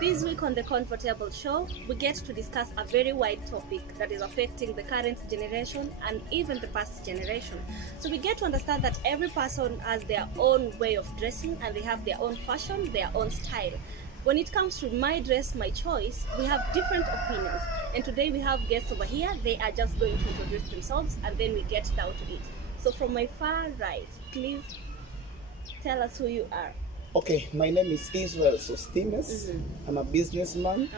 This week on the Convo Table show, we get to discuss a very wide topic that is affecting the current generation and even the past generation. So we get to understand that every person has their own way of dressing and they have their own fashion, their own style. When it comes to my dress, my choice, we have different opinions. And today we have guests over here. They are just going to introduce themselves and then we get down to it. So from my far right, please tell us who you are. Okay, my name is Diskyes Sawene. I'm a businessman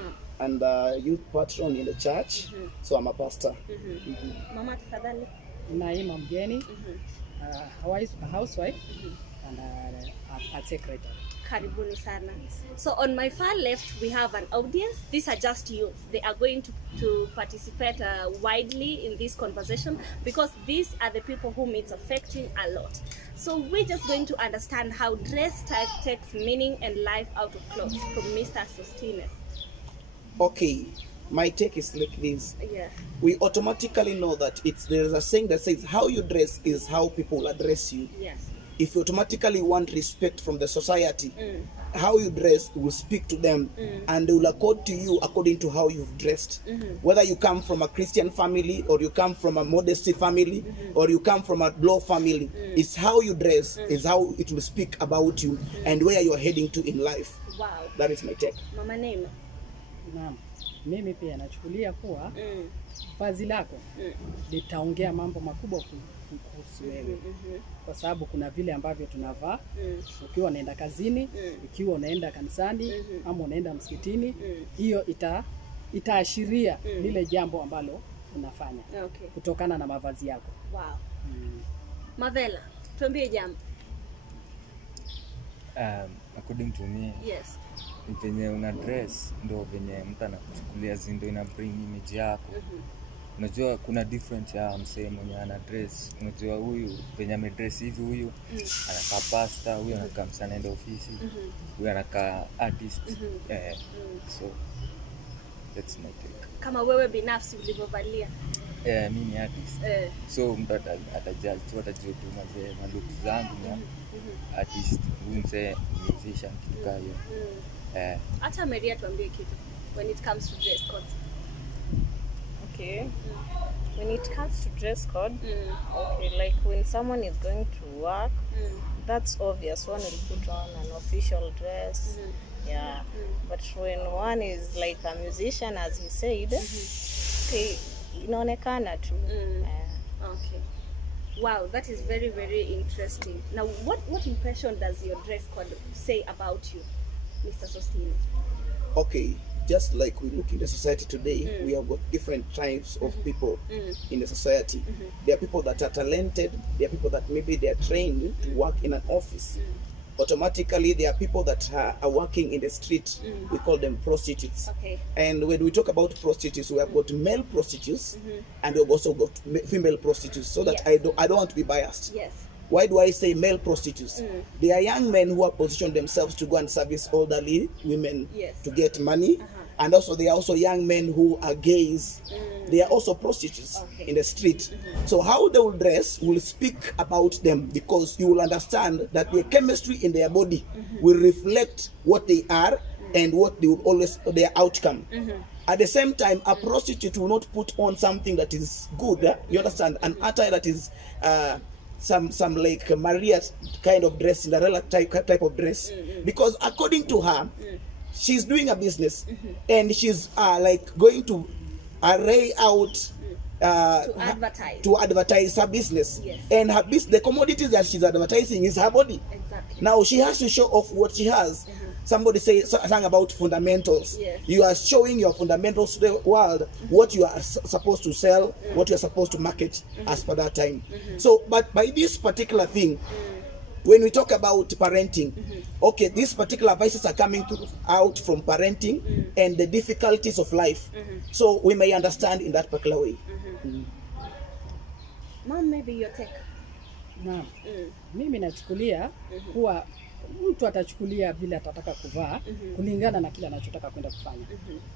and a youth patron in the church. So I'm a pastor. Mama tafadhali. Naima mgeni, a housewife and a secretary. Karibuni sana. So on my far left we have an audience. These are just youth. They are going to participate widely in this conversation because these are the people whom it's affecting a lot. So we're just going to understand how dress type takes meaning and life out of clothes from Mr. Sawene. Okay, my take is like this. Yeah. We automatically know that there's a saying that says how you dress is how people address you. Yes. If you automatically want respect from the society, how you dress will speak to them and they will accord to you according to how you've dressed. Whether you come from a Christian family or you come from a modesty family or you come from a low family, it's how you dress is how it will speak about you and where you're heading to in life. Wow. That is my take. Mama name. Naam. Mimi pia nachukulia kuwa vazi lako litaongea mambo makubwa kuhusu wewe. Kwa sababu kuna vile ambavyo tunavaa ukiwa unaenda kazini, ikiwa unaenda kanisani ama unaenda msikitini, hiyo itaashiria lile jambo ambalo unafanya kutokana na mavazi yako. Wow. Mavela, tuambie jambo. According to me, yes. Venye una dress ndo venye mtu anakuchukulia zindo ina bring image yako. Unajua kuna difference ya msee mwenye ana dress. Unajua huyu venye ame dress hivi, huyu anakaa pastor, huyu anakaa msanaenda ofisi, huyu anakaa artist. So that's my take. Kama wewe binafsi ulivyovalia. Mimi ni artist. So mtu atajudge tu, atajua tu mazee look zangu na artist, msee musician kitu kama hiyo. Hata Maria tuambie kitu when it comes to dress code. Okay. When it comes to dress code, okay, like when someone is going to work, that's obvious. One will put on an official dress. Yeah. But when one is like a musician, as he said, okay, inaonekana tu. Okay. Wow, that is very, very interesting. Now, what impression does your dress code say about you, Mr. Sawene? Okay, just like we look in the society today, we have got different types of people in the society. There are people that are talented, there are people that maybe they are trained to work in an office. Automatically, there are people that are working in the street. We call them prostitutes. Okay. And when we talk about prostitutes, we have got male prostitutes and we've also got female prostitutes. So that I don't want to be biased. Yes. Why do I say male prostitutes? They are young men who have positioned themselves to go and service elderly women to get money. And also they are also young men who are gays. They are also prostitutes in the street. So how they will dress will speak about them, because you will understand that the chemistry in their body will reflect what they are and what they will always, their outcome. At the same time, a prostitute will not put on something that is good, you understand, an attire that is some like Maria's kind of dress, Cinderella type of dress, because according to her, she's doing a business and she's like going to array out to advertise her business. And her the commodities that she's advertising is her body. Exactly. Now she has to show off what she has. Somebody sang about fundamentals. You are showing your fundamentals to the world, what you are supposed to sell, what you are supposed to market as per that time. So, but by this particular thing, when we talk about parenting, okay, these particular vices are coming out from parenting and the difficulties of life. So we may understand in that particular way. Mom, maybe your take. Naam. Mimi nachukulia kuwa mtu atachukulia vile atataka kuvaa kulingana na kile anachotaka kwenda kufanya.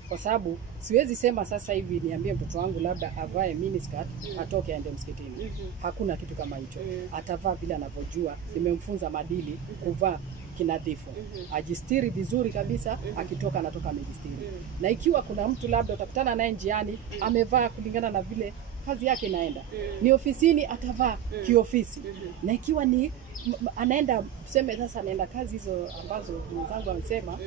Kwa sababu siwezi sema sasa hivi niambie mtoto wangu labda avae miniskirt atoke aende msikitini. Hakuna kitu kama hicho. Atavaa vile anavyojua. Nimemfunza madili kuvaa kinadhifu. Ajistiri vizuri kabisa, akitoka anatoka amejistiri. Na ikiwa kuna mtu labda utakutana naye njiani, amevaa kulingana na vile kazi yake inaenda. Ni ofisini atavaa kiofisi. Na ikiwa ni anaenda tuseme sasa anaenda kazi hizo ambazo mwenzangu amesema,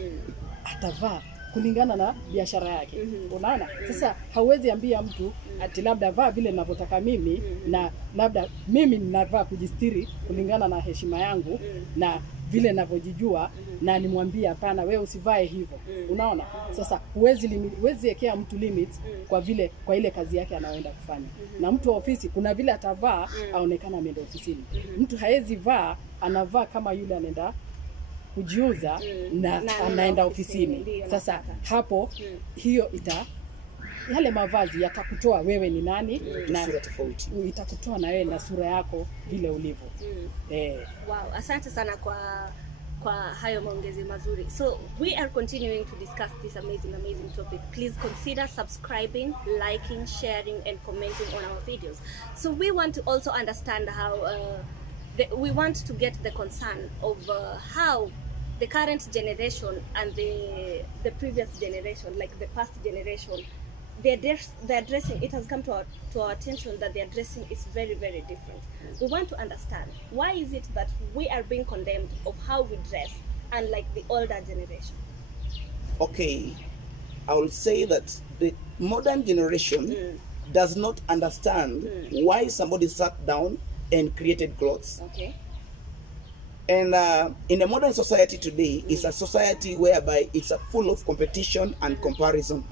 atavaa kulingana na biashara yake. Unaona? Sasa hauwezi ambia mtu ati labda vaa vile ninavyotaka mimi na labda mimi ninavaa kujistiri kulingana na heshima yangu na vile ninavyojijua na nimwambie hapana wewe usivae hivyo. Unaona? Sasa huwezi ekea mtu limits kwa ile kazi yake anayoenda kufanya. Na mtu wa ofisi kuna vile atavaa aonekana ameenda ofisini. Mtu haezi vaa anavaa kama yule anaenda kujiuza na anaenda ofisini. Sasa hapo hiyo yale mavazi yatakutoa wewe ni nani na itakutoa na wewe na sura yako vile ulivyo. Wow, asante sana kwa hayo maongezi mazuri. So we are continuing to discuss this amazing topic. Please consider subscribing, liking, sharing and commenting on our videos. So we want to also understand how we want to get the concern of how the current generation and the previous generation, like the past generation, their dressing, it has come to our attention that their dressing is very different. We want to understand why is it that we are being condemned of how we dress unlike the older generation. Okay, I will say that the modern generation does not understand why somebody sat down and created clothes. Okay. And in a modern society today, it's a society whereby it's full of competition and comparison.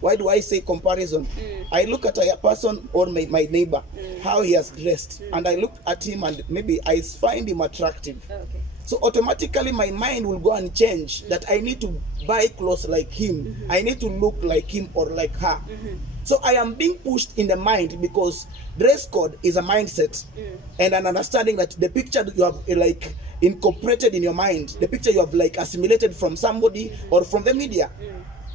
Why do I say comparison? I look at a person or my neighbor, how he has dressed, and I look at him and maybe I find him attractive. Okay. So automatically my mind will go and change that I need to buy clothes like him. I need to look like him or like her. So I am being pushed in the mind because dress code is a mindset and an understanding that the picture that you have like incorporated in your mind, the picture you have like assimilated from somebody or from the media.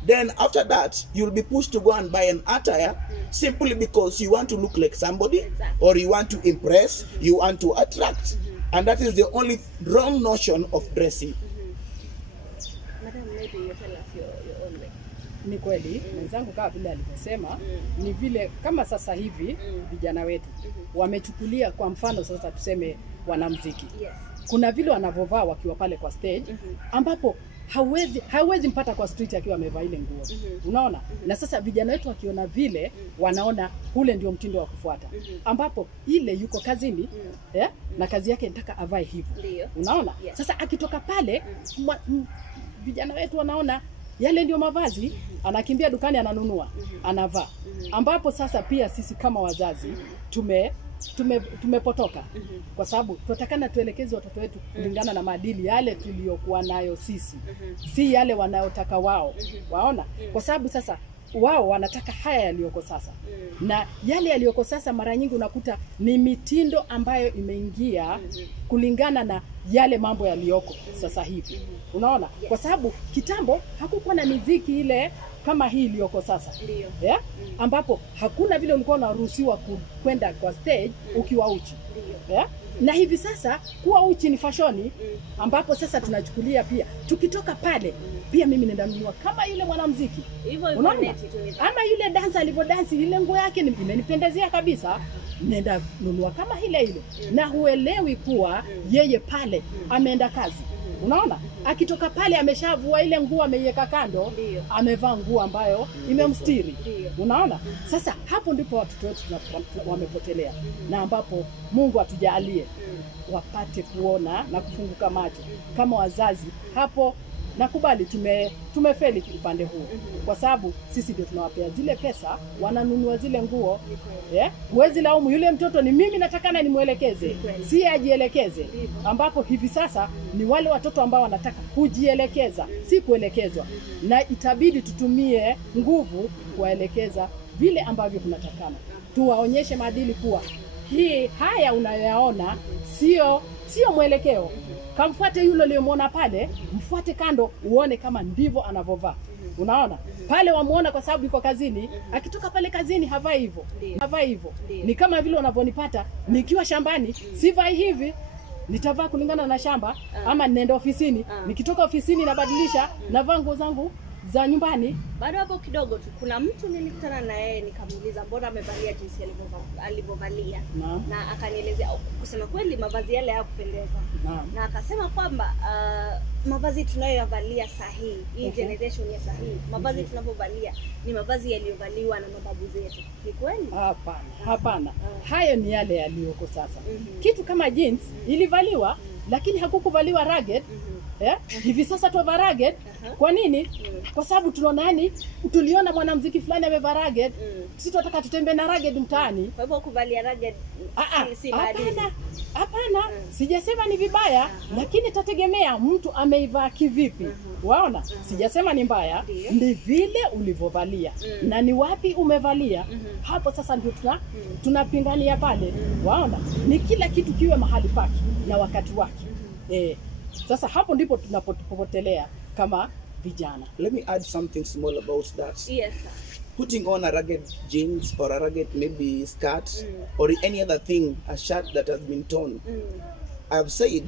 Then after that, you'll be pushed to go and buy an attire simply because you want to look like somebody or you want to impress, you want to attract. And that is the only wrong notion of dressing. Madam, maybe you tell us your own way. Ni kweli, mwenzangu kama vile alivyosema, ni vile kama sasa hivi vijana wetu wamechukulia kwa mfano sasa tuseme wanamuziki. Yes. Kuna vile wanavovaa wakiwa pale kwa stage ambapo hauwezi mpata kwa street akiwa amevaa ile nguo. Unaona? Na sasa vijana wetu wakiona vile wanaona ule ndio mtindo wa kufuata. Ambapo ile yuko kazini na kazi yake nataka avae hivyo. Unaona? Yes. Sasa akitoka pale vijana wetu wanaona yale ndio mavazi, anakimbia dukani ananunua, anavaa. Ambapo sasa pia sisi kama wazazi tumepotoka kwa sababu tunatakana tuelekeze watoto wetu kulingana na maadili yale tuliyokuwa nayo sisi, si yale wanayotaka wao. Waona? Kwa sababu sasa wao wanataka haya yaliyoko sasa. Na yale yaliyoko sasa mara nyingi unakuta ni mitindo ambayo imeingia kulingana na yale mambo yaliyoko sasa hivi. Unaona? Kwa sababu kitambo hakukuwa na muziki ile kama hii iliyoko sasa. Ambapo hakuna vile ulikuwa unaruhusiwa kwenda kwa stage ukiwa uchi. Na hivi sasa kuwa uchi ni fashoni ambapo sasa tunachukulia pia tukitoka pale pia mimi nenda nunua kama yule mwanamuziki. Unaona? Ama yule dancer alivyodansi ile nguo yake imenipendezea kabisa, nenda nunua kama ile. Na huelewi kuwa yeye pale ameenda kazi. Unaona? Akitoka pale ameshavua ile nguo ameiweka kando, amevaa nguo ambayo imemstiri. Unaona? Sasa hapo ndipo watoto wetu wamepotelea. Na ambapo Mungu atujalie wapate kuona na kufunguka macho. Kama wazazi hapo nakubali tumefeli upande huu. Kwa sababu sisi ndio tunawapea zile pesa, wananunua zile nguo. Huwezi laumu yule mtoto ni mimi natakana nimuelekeze, si ajielekeze. Ambapo hivi sasa ni wale watoto ambao wanataka kujielekeza, si kuelekezwa. Na itabidi tutumie nguvu kuwaelekeza vile ambavyo tunatakana. Tuwaonyeshe maadili kuwa haya unayoyaona sio mwelekeo. Kamfuate yule uliyemwona pale, mfuate kando uone kama ndivyo anavovaa. Unaona? Pale wamuona kwa sababu yuko kazini, akitoka pale kazini havai hivyo. Havai hivyo. Ni kama vile unavyonipata nikiwa shambani, sivai hivi. nitavaa kulingana na shamba ama ninaenda ofisini, nikitoka ofisini nabadilisha, navaa nguo zangu za nyumbani. Bado hapo kidogo tu, kuna mtu nilikutana na yeye nikamuuliza mbona amevalia jinsi alivyovalia, na akanielezea kusema kweli mavazi yale hayakupendeza, na akasema kwamba mavazi tunayoyavalia sahihi, hii generation ya sahihi, mavazi tunavyovalia ni mavazi yaliyovaliwa na mababu zetu. Ni kweli? Hapana. Hayo ni yale yaliyoko sasa. Kitu kama jeans ilivaliwa, lakini hakukuvaliwa ragged. Hivi sasa tuva ragged. Kwa nini? Kwa sababu tunaona yani tuliona mwanamuziki fulani amevaa ragged, sisi tunataka tutembee na ragged mtaani. Kwa hivyo kuvalia ragged si maadili. Hapana, sijasema ni vibaya, lakini tategemea mtu ameivaa kivipi. Waona? Sijasema ni mbaya, ni vile ulivyovalia na ni wapi umevalia. Hapo sasa ndio tunapingania pale. Waona? Ni kila kitu kiwe mahali pake na wakati wake. Sasa hapo ndipo tunapopotelea kama vijana. Let me add something small about that. Yes, sir. Putting on a ragged jeans or a ragged maybe skirt or any other thing, a shirt that has been torn, I've said,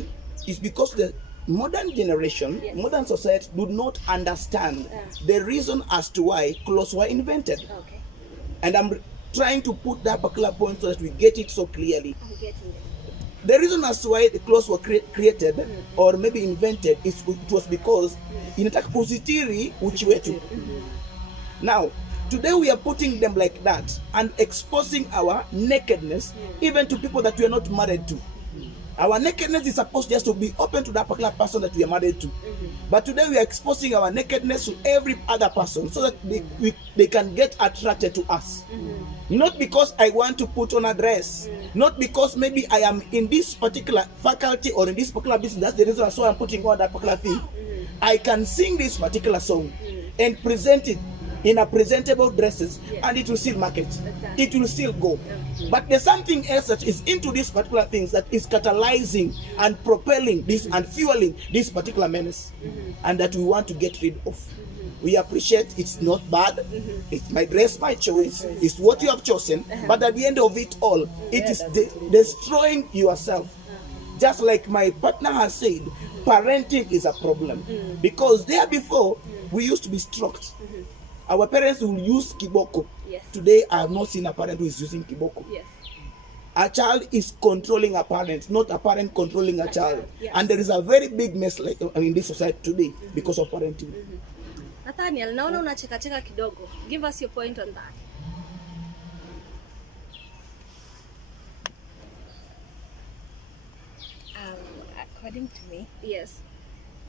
is because the modern generation, modern society do not understand the reason as to why clothes were invented. Okay. And I'm trying to put that particular point so that we get it so clearly. I'm getting it. The reason as to why the clothes were created or maybe invented it was because inataka kusitiri uchi wetu. Now, today we are putting them like that and exposing our nakedness even to people that we are not married to. Our nakedness is supposed just to be open to that particular person that we are married to. But today we are exposing our nakedness to every other person so that they can get attracted to us. Not because I want to put on a dress. Not because maybe I am in this particular faculty or in this particular business. That's the reason why I'm putting on that particular thing. I can sing this particular song and present it in a presentable dresses, and it will still market. It will still go. But there's something else that is into these particular things that is catalyzing and propelling this and fueling this particular menace, and that we want to get rid of. We appreciate it's not bad. It's my dress, my choice. It's what you have chosen. But at the end of it all, it is destroying yourself. Just like my partner has said, parenting is a problem. Because there before, we used to be stroked. Our parents will use kiboko. Yes. Today, I have not seen a parent who is using kiboko. Yes. A child is controlling a parent, not a parent controlling a child. Yes. And there is a very big mess like in this society today because of parenting. Nathaniel, naona unacheka kidogo. Give us your point on that. According to me, Yes.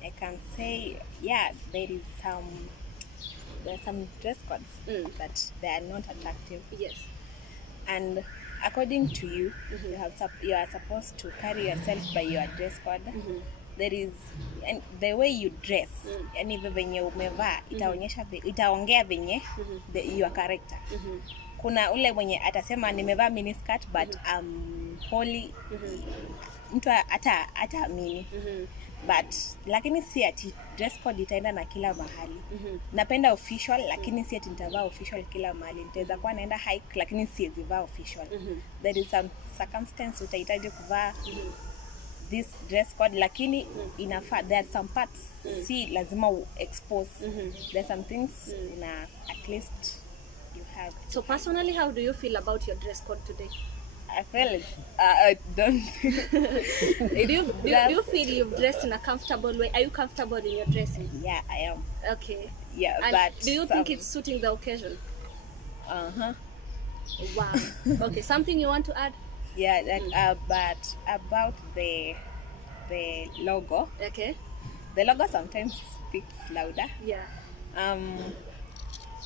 I can say, yeah, there are some dress codes that they are not attractive. Yes. And according to you, you are supposed to carry yourself by your dress code. There is, and the way you dress, yani venye umevaa itaongea venye your character. Kuna ule mwenye atasema nimevaa mini skirt but holy, mtu ataamini. But lakini si ati dress code itaenda na kila mahali. Napenda official lakini si ati nitavaa official kila mahali. Nitaweza kuwa naenda hike lakini si vaa official. There is some circumstance utahitaji kuvaa this dress code lakini inafaa. There are some parts si lazima expose. There are some things at least you have. So personally, how do you feel about your dress code today? I feel I don't. do you feel you've dressed in a comfortable way? Are you comfortable in your dressing? Yeah, I am. Okay. Yeah, and but do you think it's suiting the occasion? Wow. Okay, something you want to add? Yeah, but about the logo. Okay. The logo sometimes speaks louder. Yeah.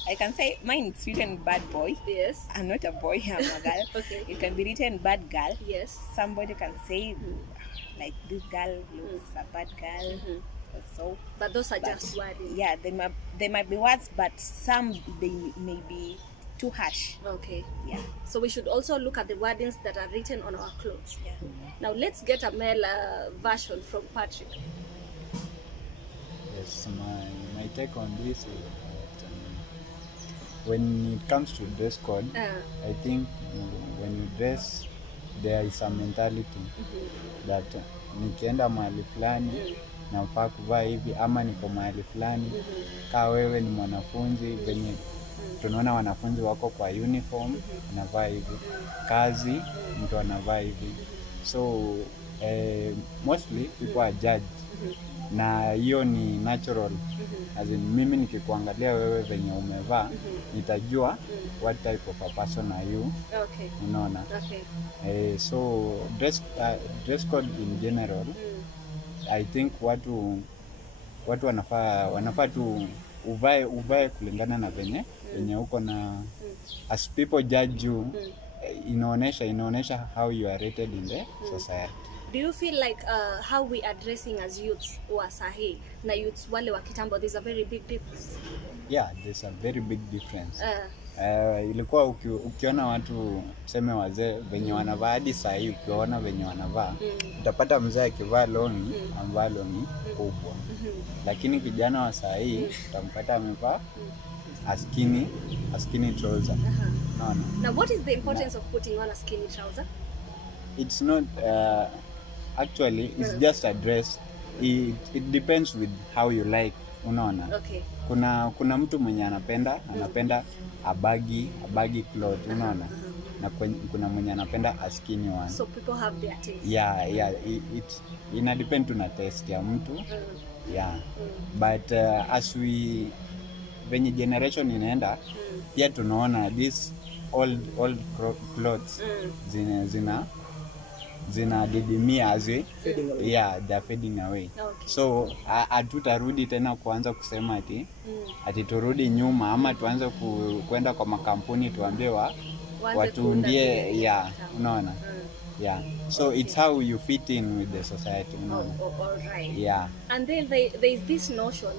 I can say mine is written bad boy. Yes. I'm not a boy, I'm a girl. Okay. It can be written bad girl. Yes. Somebody can say like this girl looks a bad girl. So, but those are just words. Yeah, they might be words, but some they may be too harsh. Okay. Yeah. So we should also look at the wordings that are written on our clothes. Yeah. Now let's get a male version from Patrick. Yes, my take on this is when it comes to dress code, I think when you dress there is a mentality that nikienda mahali fulani nafaa kuvaa hivi, ama niko mahali fulani kaa wewe ni mwanafunzi venye tunaona wanafunzi wako kwa uniform anavaa hivi, kazi mtu anavaa hivi. So mostly people are judged na hiyo ni natural. As in, mimi nikikuangalia wewe venye umevaa nitajua what type of a person are you. Unaona? So dress code in general, I think watu wanafaa tu uvae kulingana na venye uko na, as people judge you, inaonesha how you are rated in the society. Do you feel like how we are dressing as youths wa sahi na youths wale wa kitambo, there's a very big difference? Yeah, there's a very big difference. Ilikuwa ukiona watu tuseme wazee venye wanavaa hadi saa hii, ukiona venye wanavaa utapata mzee akivaa longi amevaa longi kubwa, lakini kijana wa saa hii utampata amevaa a skinny trouser. No. Now what is the importance of putting on a skinny trouser? It's not actually it's just a dress. It depends with how you like. Unaona? Kuna mtu mwenye anapenda a baggy cloth, unaona? Na kuna mwenye anapenda a skinny one. So people have their taste. Yeah, it ina depend tu na taste ya mtu. But as we venye generation inaenda pia tunaona this old clothes zina didimia azwe, they're fading away. So hatutarudi tena kuanza kusema ati turudi nyuma ama tuanze kwenda kwa makampuni tuambie watuundie, unaona? So it's how you fit in with the society, unaona? Right. And then there is this notion,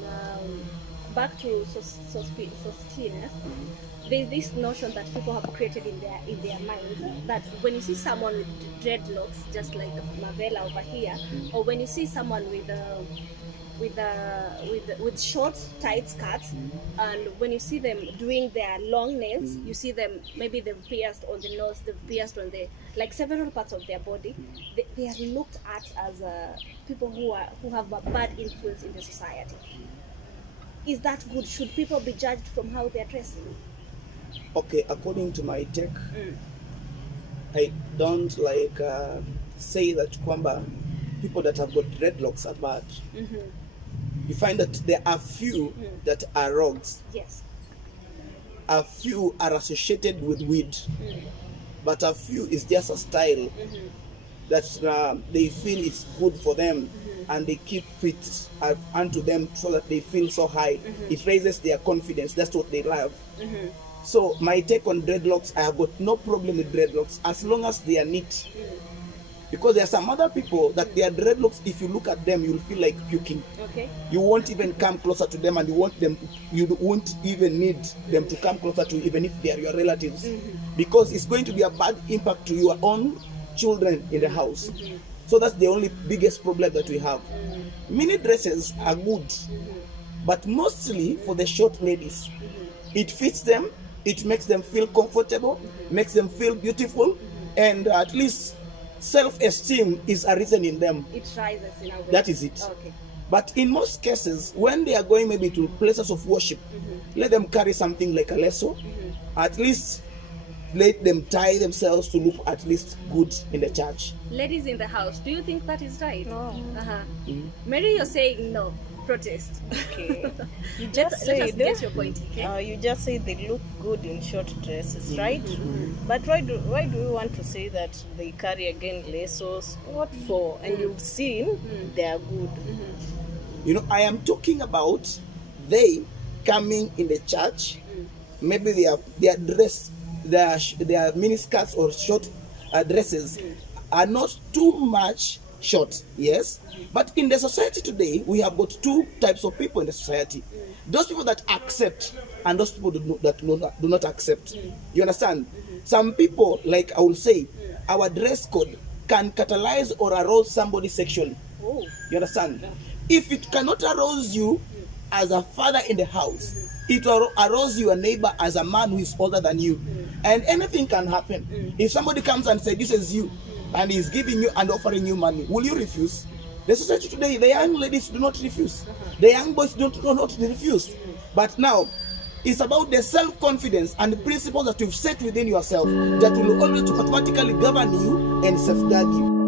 back to societiness, there's this notion that people have created in their minds that when you see someone with dreadlocks, just like Mavela over here, or when you see someone with short tight skirts, and when you see them doing their long nails, you see them, maybe they've pierced on the nose, they've pierced on the, like several parts of their body, they are looked at as people who have a bad influence in the society. Is that good? Should people be judged from how they're dressing? Okay, according to my take, I don't say that kwamba people that have got dreadlocks are bad. You find that there are few that are rogues. Yes. A few are associated with weed, but a few is just a style that they feel is good for them, and they keep it unto them so that they feel so high. It raises their confidence. That's what they love. So my take on dreadlocks, I have got no problem with dreadlocks as long as they are neat. Because there are some other people that their dreadlocks, if you look at them, you'll feel like puking. You won't even come closer to them, and you won't even need them to come closer to you, even if they are your relatives. Because it's going to be a bad impact to your own children in the house. So that's the only biggest problem that we have. Mini dresses are good, but mostly for the short ladies. It fits them, it makes them feel comfortable, makes them feel beautiful, and at least self-esteem is arisen in them. It rises in a way. That is it. But in most cases, when they are going maybe to places of worship, let them carry something like a lasso. At least let them tie themselves to look at least good in the church. Ladies in the house, do you think that is right? No. Mary, you're saying no. Protest. Okay. You let just us get your point. Okay? You just say they look good in short dresses, right? But why do we want to say that they carry again lassos? What for? And you've seen they are good. You know, I am talking about they coming in the church. Maybe their dress, their miniskirts or short dresses are not too much short, yes, but in the society today we have got two types of people in the society: those people that accept and those people that do not accept. You understand? Some people, like I will say, our dress code can catalyze or arouse somebody sexually. You understand? If it cannot arouse you as a father in the house, it will arouse your neighbor as a man who is older than you. And anything can happen. If somebody comes and says, this is you, and is giving you and offering you money, will you refuse? The society today, the young ladies do not refuse. The young boys do not refuse. But now, it's about the self-confidence and the principles that you've set within yourself that will always automatically govern you and safeguard you.